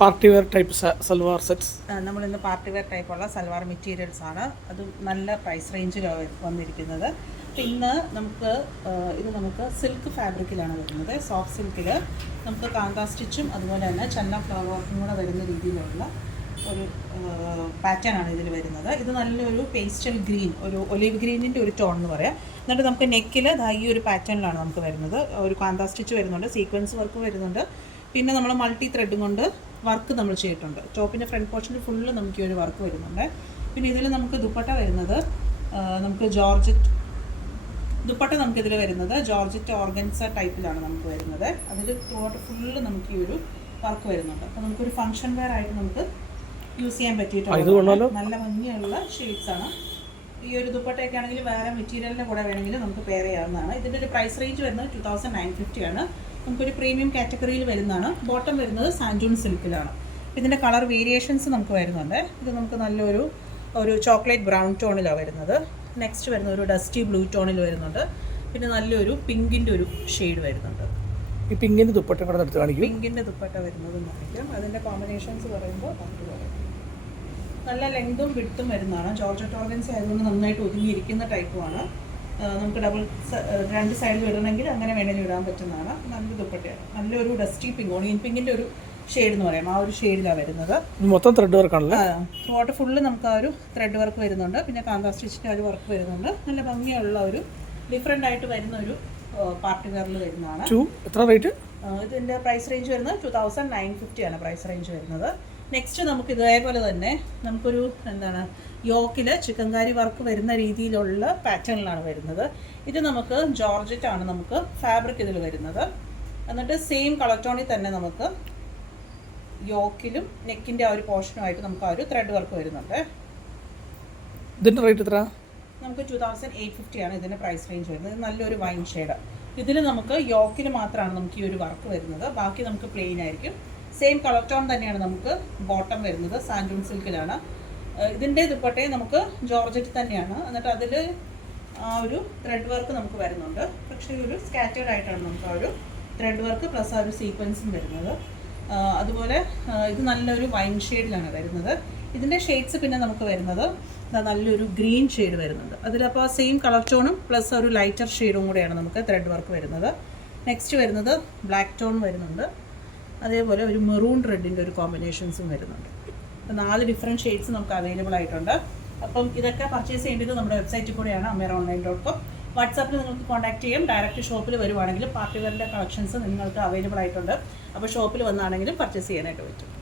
Party wear type salwar sets. നമ്മളിന്ന് party wear ടൈപ്പുള്ള salwar materials ആണ്. അത് നല്ല പ്രൈസ് റേഞ്ചിലാണ് വന്നിരിക്കുന്നത്. പിന്നെ നമുക്ക് സിൽക്ക് ഫാബ്രിക്കിലാണ് വരുന്നത്. സോഫ്റ്റ് സിൽക്കിൽ നമുക്ക് കാന്താ സ്റ്റിച്ചും അതുപോലെ തന്നെ ചന്ന ഫ്ലവർ വർക്കും കൂടെ വരുന്ന രീതിയിലുള്ള ഒരു പാറ്റേൺ ആണ് ഇതിൽ വരുന്നത്. ഇത് നല്ലൊരു പേസ്റ്റൽ ഗ്രീൻ, ഒരു ഒലിവ് ഗ്രീനിൻ്റെ ഒരു ടോൺ എന്ന് പറയാം. എന്നിട്ട് നമുക്ക് നെക്കിൽ ഈ ഒരു പാറ്റേണിലാണ് നമുക്ക് വരുന്നത്. ഒരു കാന്താ സ്റ്റിച്ച് വരുന്നുണ്ട്, സീക്വൻസ് വർക്ക് വരുന്നുണ്ട്. പിന്നെ നമ്മൾ മൾട്ടി ത്രെഡും കൊണ്ട് വർക്ക് നമ്മൾ ചെയ്തിട്ടുണ്ട്. ടോപ്പിൻ്റെ ഫ്രണ്ട് പോർഷനിൽ ഫുള്ള് നമുക്ക് ഈ ഒരു വർക്ക് വരുന്നുണ്ട്. പിന്നെ ഇതിൽ നമുക്ക് ദുപ്പട്ട വരുന്നത് നമുക്ക് ജോർജറ്റ് ദുപ്പട്ട നമുക്കിതിൽ വരുന്നത് ജോർജറ്റ് ഓർഗൻസ ടൈപ്പിലാണ് നമുക്ക് വരുന്നത്. അതിൽ ത്രൂഔട്ട് ഫുള്ള് നമുക്ക് ഈ ഒരു വർക്ക് വരുന്നുണ്ട്. അപ്പോൾ നമുക്കൊരു ഫംഗ്ഷൻ വെയർ ആയിട്ട് നമുക്ക് യൂസ് ചെയ്യാൻ പറ്റിയിട്ടുണ്ട്. നല്ല ഭംഗിയുള്ള ഷെയ്ഡ്സ് ആണ്. ഈ ഒരു ദുപ്പട്ടയൊക്കെ ആണെങ്കിൽ വേറെ മെറ്റീരിയലിൻ്റെ കൂടെ വേണമെങ്കിൽ നമുക്ക് പെയർ ചെയ്യാവുന്നതാണ്. ഇതിൻ്റെ ഒരു പ്രൈസ് റേഞ്ച് വരുന്നത് 2950 ആണ്. നമുക്കൊരു പ്രീമിയം കാറ്റഗറിയിൽ വരുന്നതാണ്. ബോട്ടം വരുന്നത് സാൻഡൂൺ സിൽക്കിലാണ്. ഇതിൻ്റെ കളർ വേരിയേഷൻസ് നമുക്ക് വരുന്നുണ്ട്. ഇത് നമുക്ക് നല്ലൊരു ചോക്ലേറ്റ് ബ്രൗൺ ടോണിലാണ് വരുന്നത്. നെക്സ്റ്റ് വരുന്ന ഒരു ഡസ്റ്റി ബ്ലൂ ടോണിൽ വരുന്നുണ്ട്. പിന്നെ നല്ലൊരു പിങ്കിൻ്റെ ഒരു ഷെയ്ഡ് വരുന്നുണ്ട്. ഈ പിങ്കിൻ്റെ ദുപ്പട്ട കൂടെ എടുത്ത് കാണിക്കും. പിങ്കിൻ്റെ ദുപ്പട്ട വരുന്നത് കാണിക്കാം. അതിൻ്റെ കോമ്പിനേഷൻസ് പറയുമ്പോൾ നല്ല ലെങ്തും വിഡ്ത്തും വരുന്നതാണ്. ജോർജറ്റ് ഓർഗൻസി ആയതുകൊണ്ട് നന്നായിട്ട് ഒതുങ്ങിയിരിക്കുന്ന ടൈപ്പുമാണ്. നമുക്ക് രണ്ട് സൈഡിൽ ഇടണമെങ്കിൽ അങ്ങനെ വേണമെങ്കിൽ ഇടാൻ പറ്റുന്നതാണ്. നല്ല ദുപ്പട്ടയാണ്. നല്ലൊരു ഡസ്റ്റി പിങ്ക്, ഓണിയൻ പിങ്കിൻ്റെ ഒരു ഷെയ്ഡ് എന്ന് പറയാം. ആ ഒരു ഷെയ്ഡിലാണ് വരുന്നത്. മൊത്തം ത്രെഡ് വർക്കാണല്ലോ. ത്രൂഔട്ട് ഫുള്ള് നമുക്ക് ആ ഒരു ത്രെഡ് വർക്ക് വരുന്നുണ്ട്. പിന്നെ കാന്താ സ്റ്റിച്ചിൻ്റെ ഒരു വർക്ക് വരുന്നുണ്ട്. നല്ല ഭംഗിയുള്ള ഒരു ഡിഫറെൻ്റ് ആയിട്ട് വരുന്ന ഒരു പാർട്ടി വെയറിൽ വരുന്നതാണ്. എത്ര റേറ്റ്? ഇതിൻ്റെ പ്രൈസ് റേഞ്ച് വരുന്നത് 2950 ആണ് പ്രൈസ് റേഞ്ച് വരുന്നത്. നെക്സ്റ്റ് നമുക്ക് ഇതേപോലെ തന്നെ നമുക്കൊരു യോക്കിൽ ചിക്കൻകാരി വർക്ക് വരുന്ന രീതിയിലുള്ള പാറ്റേണിലാണ് വരുന്നത്. ഇത് നമുക്ക് ജോർജറ്റ് ആണ് നമുക്ക് ഫാബ്രിക് ഇതിൽ വരുന്നത്. എന്നിട്ട് സെയിം കളർ ടോണിൽ തന്നെ നമുക്ക് യോക്കിലും നെക്കിൻ്റെ ആ ഒരു പോർഷനുമായിട്ട് നമുക്ക് ആ ഒരു ത്രെഡ് വർക്ക് വരുന്നുണ്ട്. ഇതിൻ്റെ റേറ്റ് എത്ര? നമുക്ക് 2850 ആണ് ഇതിൻ്റെ പ്രൈസ് റേഞ്ച് വരുന്നത്. നല്ലൊരു വൈൻ ഷെയ്ഡ്. ഇതിൽ നമുക്ക് യോക്കിൽ മാത്രമാണ് നമുക്ക് ഈ ഒരു വർക്ക് വരുന്നത്. ബാക്കി നമുക്ക് പ്ലെയിൻ ആയിരിക്കും. സെയിം കളർ ടോൺ തന്നെയാണ് നമുക്ക് ബോട്ടം വരുന്നത്. സാൻഡൂൺ സിൽക്കിലാണ്. ഇതിൻ്റെ ദുപ്പട്ടയും നമുക്ക് ജോർജറ്റ് തന്നെയാണ്. എന്നിട്ട് അതിൽ ആ ഒരു ത്രെഡ് വർക്ക് നമുക്ക് വരുന്നുണ്ട്. പക്ഷേ ഒരു സ്കാറ്റേർഡ് ആയിട്ടാണ് നമുക്ക് ആ ഒരു ത്രെഡ് വർക്ക് പ്ലസ് ആ ഒരു സീക്വൻസും വരുന്നത്. അതുപോലെ ഇത് നല്ലൊരു വൈൻ ഷെയ്ഡിലാണ് വരുന്നത്. ഇതിൻ്റെ ഷെയ്ഡ്സ് പിന്നെ നമുക്ക് വരുന്നത് നല്ലൊരു ഗ്രീൻ ഷെയ്ഡ് വരുന്നുണ്ട്. അതിലപ്പോൾ സെയിം കളർ ടോണും പ്ലസ് ഒരു ലൈറ്റർ ഷെയ്ഡും കൂടെയാണ് നമുക്ക് ത്രെഡ് വർക്ക് വരുന്നത്. നെക്സ്റ്റ് വരുന്നത് ബ്ലാക്ക് ടോൺ വരുന്നുണ്ട്. അതേപോലെ ഒരു മെറൂൺ റെഡിൻ്റെ ഒരു കോമ്പിനേഷൻസും വരുന്നുണ്ട്. അപ്പോൾ 4 ഡിഫറെൻറ്റ് ഷെയ്ഡ്സ് നമുക്ക് അവൈലബിൾ ആയിട്ടുണ്ട്. അപ്പം ഇതൊക്കെ പർച്ചേസ് ചെയ്യേണ്ടത് നമ്മുടെ വെബ്സൈറ്റിൽ കൂടെയാണ്, ameraonline.com. വാട്സാപ്പിൽ നിങ്ങൾക്ക് കോൺടാക്ട് ചെയ്യും. ഡയറക്റ്റ് ഷോപ്പിൽ വരുവാണെങ്കിലും പാർട്ടി വെയറിൻ്റെ കളക്ഷൻസ് നിങ്ങൾക്ക് അവൈലബിൾ ആയിട്ടുണ്ട്. അപ്പോൾ ഷോപ്പിൽ വന്നാണെങ്കിലും പർച്ചേസ് ചെയ്യാനായിട്ട് പറ്റും.